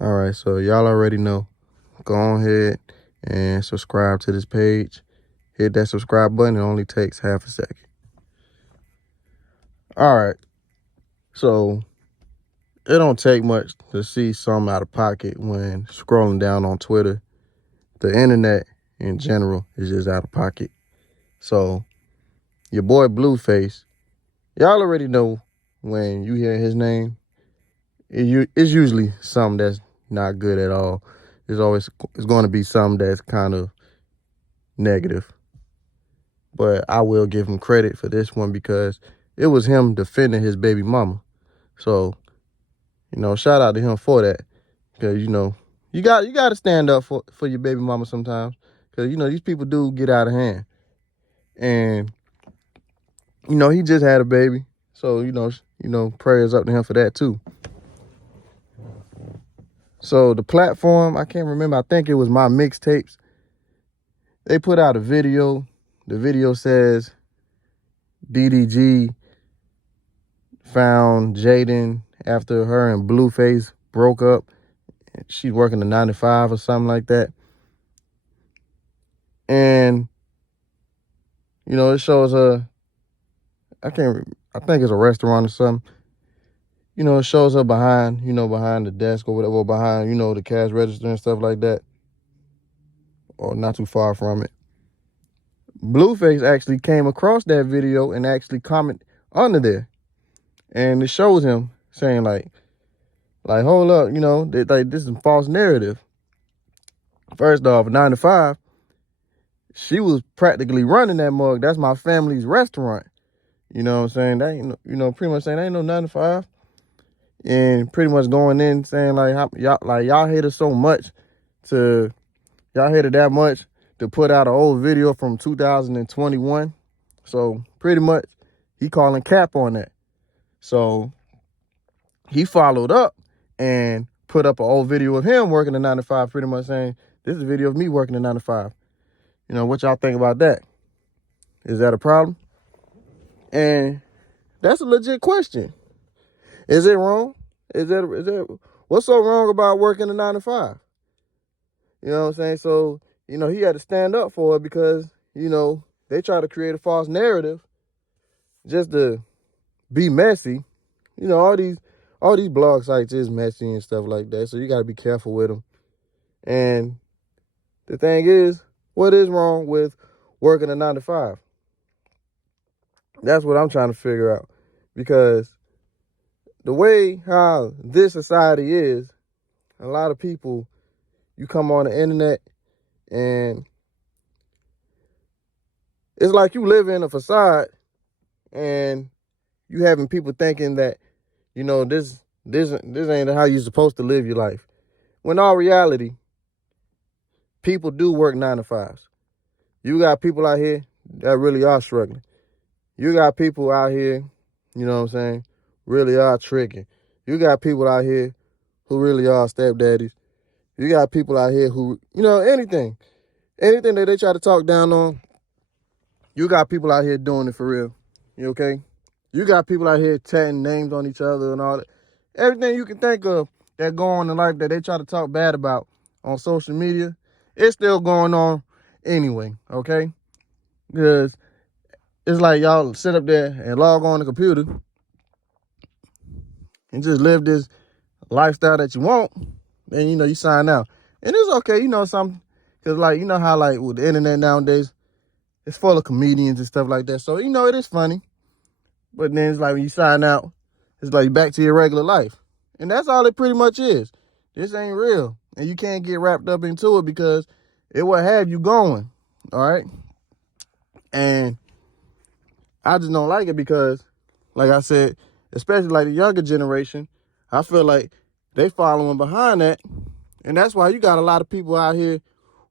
All right, so y'all already know. Go on ahead and subscribe to this page. Hit that subscribe button. It only takes half a second. All right, so it don't take much to see something out of pocket when scrolling down on Twitter. The internet in general is just out of pocket. So your boy Blueface, y'all already know when you hear his name, it's usually something that's not good at all. It's going to be something that's kind of negative. But I will give him credit for this one because it was him defending his baby mama. So, shout out to him for that. Because, you got to stand up for your baby mama sometimes. Because, these people do get out of hand. And, he just had a baby. So, prayers up to him for that too. So the platform, I can't remember. I think it was My Mixtapes. They put out a video. The video says DDG found Jaidyn after her and Blueface broke up. She's working a 9 to 5 or something like that. And, it shows her, I think it's a restaurant or something. It shows her behind the desk or whatever, behind, the cash register and stuff like that. Or not too far from it. Blueface actually came across that video and actually commented under there. And it shows him saying like, hold up, this is a false narrative. First off, 9 to 5, she was practically running that mug. That's my family's restaurant. You know what I'm saying? That ain't, pretty much saying that ain't no 9 to 5. And pretty much going in saying y'all hate her so much y'all hated that much to put out an old video from 2021. So pretty much he calling cap on that. So he followed up and put up an old video of him working a 9 to 5, pretty much saying, this is a video of me working a 9 to 5. What y'all think about that? Is that a problem? And that's a legit question. Is it wrong? Is that what's so wrong about working a 9 to 5? You know what I'm saying? So, he had to stand up for it because, they try to create a false narrative just to be messy. All these blog sites is messy and stuff like that. So you got to be careful with them. And the thing is, what is wrong with working a 9 to 5? That's what I'm trying to figure out. Because the way how this society is, a lot of people, you come on the internet and it's like you live in a facade and you having people thinking that, this ain't how you're supposed to live your life. When all reality, people do work 9 to 5s. You got people out here that really are struggling. You got people out here, really are tricking. You got people out here who really are stepdaddies. You got people out here who, anything that they try to talk down on, you got people out here doing it for real. You okay? You got people out here tatting names on each other and all that. Everything you can think of that go on in life that they try to talk bad about on social media, it's still going on anyway, okay? Because it's like y'all sit up there and log on the computer and just live this lifestyle that you want, then, you sign out. And it's okay, something, because, how, with the internet nowadays, it's full of comedians and stuff like that. So, it is funny. But then it's like when you sign out, it's like back to your regular life. And that's all it pretty much is. This ain't real. And you can't get wrapped up into it because it will have you going. All right? And I just don't like it because, like I said, especially like the younger generation, I feel like they following behind that. And that's why you got a lot of people out here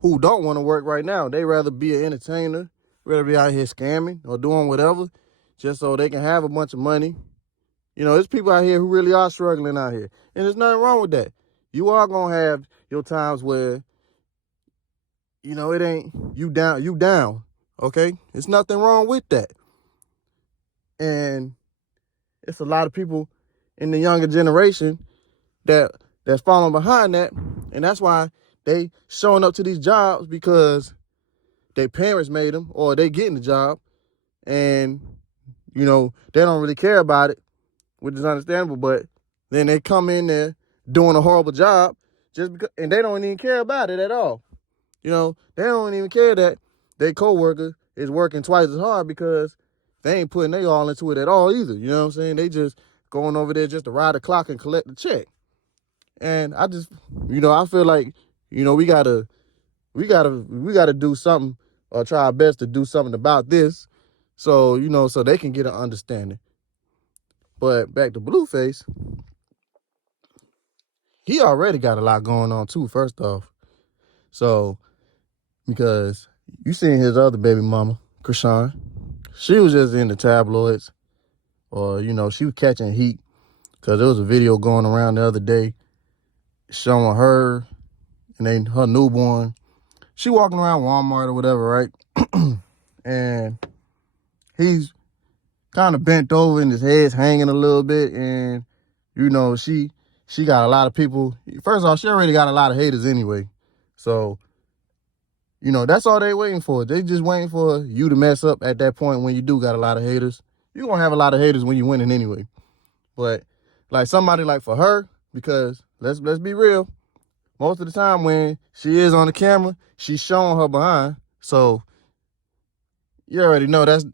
who don't want to work right now. They rather be an entertainer, rather be out here scamming or doing whatever just so they can have a bunch of money. There's people out here who really are struggling out here. And there's nothing wrong with that. You are going to have your times where, it ain't you down, okay? There's nothing wrong with that. And it's a lot of people in the younger generation that that's following behind that. And that's why they showing up to these jobs, because their parents made them, or they getting the job, and they don't really care about it, which is understandable. But then they come in there doing a horrible job just because, and they don't even care about it at all. They don't even care that their coworker is working twice as hard, because they ain't putting their all into it at all either. You know what I'm saying? They just going over there just to ride the clock and collect the check. And I just, I feel like, we gotta do something, or try our best to do something about this, so so they can get an understanding. But back to Blueface, he already got a lot going on too. First off, so because you seen his other baby mama, Chrisean, she was just in the tabloids, or she was catching heat, because there was a video going around the other day showing her and her newborn. She walking around Walmart or whatever, right? And he's kind of bent over and his head's hanging a little bit, and she got a lot of people. First off, she already got a lot of haters anyway, so that's all they waiting for. They just waiting for you to mess up at that point. When you do got a lot of haters, you're gonna have a lot of haters when you're winning anyway. But like somebody like for her, because let's be real, most of the time when she is on the camera, she's showing her behind. So you already know that's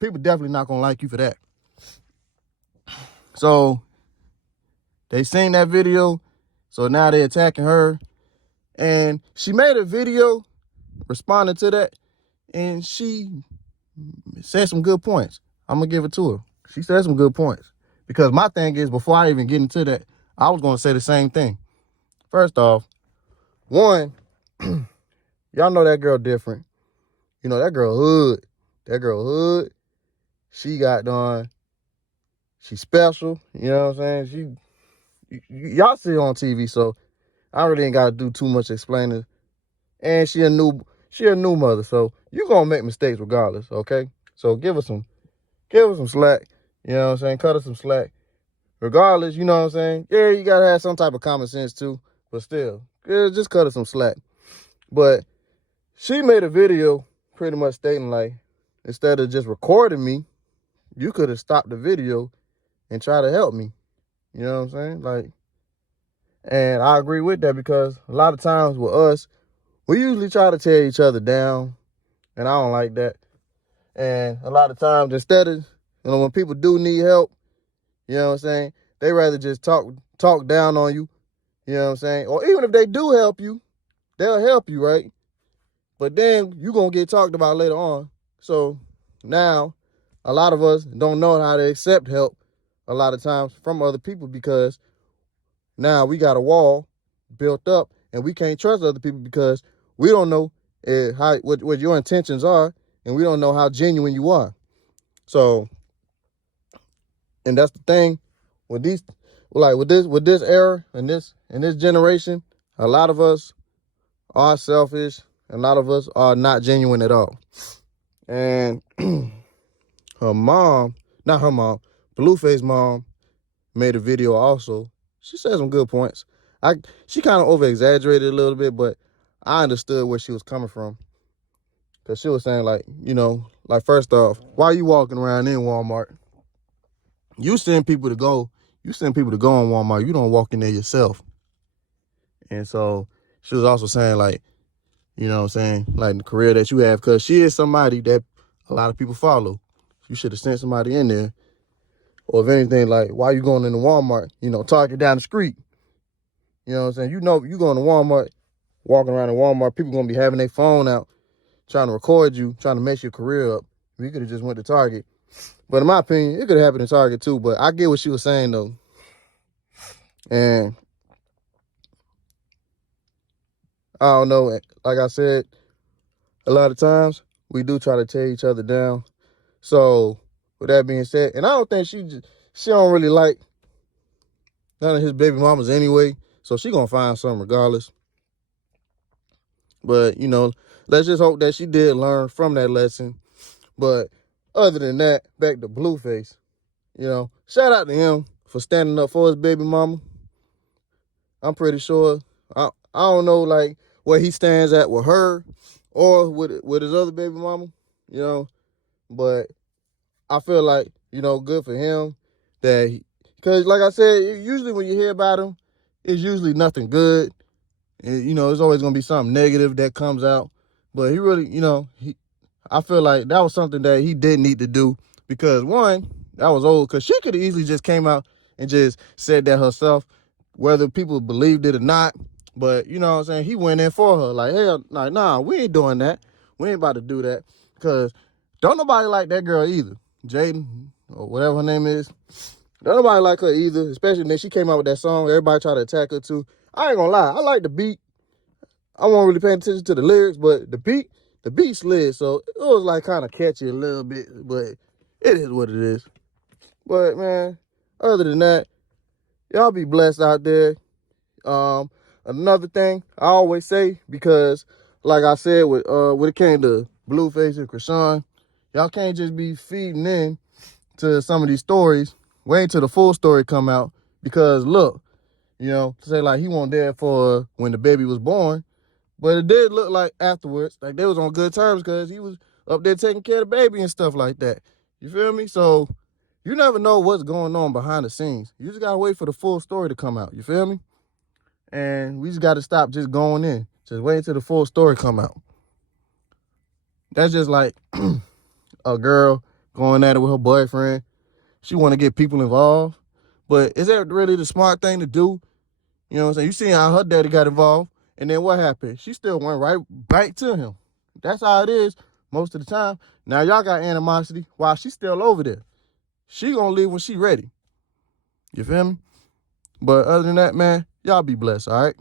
people definitely not gonna like you for that. So they seen that video, so now they attacking her. And she made a video responding to that, and she said some good points. I'm gonna give it to her. She said some good points. Because my thing is, before I even get into that, I was gonna say the same thing. First off, one, y'all know that girl different. That girl hood. That girl hood. She got done. She's special. You know what I'm saying? Y'all see her on TV, so I really ain't gotta do too much explaining. And she a new mother, so you gonna make mistakes regardless, okay? So give her some slack. You know what I'm saying? Cut her some slack. Regardless, you know what I'm saying? Yeah, you gotta have some type of common sense too, but still, just cut her some slack. But she made a video pretty much stating, like, instead of just recording me, you could have stopped the video and tried to help me. You know what I'm saying? Like, and I agree with that, because a lot of times with us, we usually try to tear each other down, and I don't like that. And a lot of times, instead of, when people do need help, you know what I'm saying, they rather just talk down on you, you know what I'm saying? Or even if they do help you, they'll help you, right? But then you're going to get talked about later on. So now a lot of us don't know how to accept help a lot of times from other people, because now we got a wall built up, and we can't trust other people, because we don't know what your intentions are, and we don't know how genuine you are. So, and that's the thing with this era and this generation, a lot of us are selfish, and a lot of us are not genuine at all. And Blueface mom made a video also. She said some good points. She kind of over exaggerated a little bit, but I understood where she was coming from. Because she was saying, like, first off, why are you walking around in Walmart? You send people to go in Walmart. You don't walk in there yourself. And so she was also saying, like, you know what I'm saying, like the career that you have, because she is somebody that a lot of people follow. You should have sent somebody in there. Or if anything, like, why you going into Walmart? Target down the street. You know what I'm saying? You going to Walmart, walking around in Walmart, people going to be having their phone out, trying to record you, trying to mess your career up. You could have just went to Target. But in my opinion, it could have happened in Target too. But I get what she was saying, though. And I don't know. Like I said, a lot of times we do try to tear each other down. So with that being said, and I don't think she don't really like none of his baby mamas anyway. So she gonna find something regardless. But, let's just hope that she did learn from that lesson. But other than that, back to Blueface. Shout out to him for standing up for his baby mama. I'm pretty sure. I don't know like where he stands at with her or with his other baby mama, you know, but I feel like, you know, good for him that because like I said, usually when you hear about him, it's usually nothing good. And, you know, it's always gonna be something negative that comes out. But he really, you know, I feel like that was something that he didn't need to do because one, that was old because she could have easily just came out and just said that herself, whether people believed it or not. But you know what I'm saying? He went in for her. Like, hell, like, nah, we ain't doing that. We ain't about to do that. Because don't nobody like that girl either. Jaidyn, or whatever her name is. Don't nobody like her either. Especially when she came out with that song. Everybody tried to attack her too. I ain't gonna lie. I like the beat. I wasn't really paying attention to the lyrics, but the beat slid, so it was like kind of catchy a little bit, but it is what it is. But man, other than that, y'all be blessed out there. Another thing I always say, because like I said, when it came to Blueface and Chrisean, y'all can't just be feeding in to some of these stories, waiting till the full story come out, because look, you know, say like he wasn't there for when the baby was born. But it did look like afterwards, like they was on good terms because he was up there taking care of the baby and stuff like that. You feel me? So you never know what's going on behind the scenes. You just gotta wait for the full story to come out. You feel me? And we just gotta stop just going in. Just wait until the full story come out. That's just like a girl going at it with her boyfriend. She wanna get people involved. But is that really the smart thing to do? You know what I'm saying? You see how her daddy got involved. And then what happened? She still went right back to him. That's how it is most of the time. Now y'all got animosity while she's still over there. She gonna leave when she ready. You feel me? But other than that, man, y'all be blessed, all right?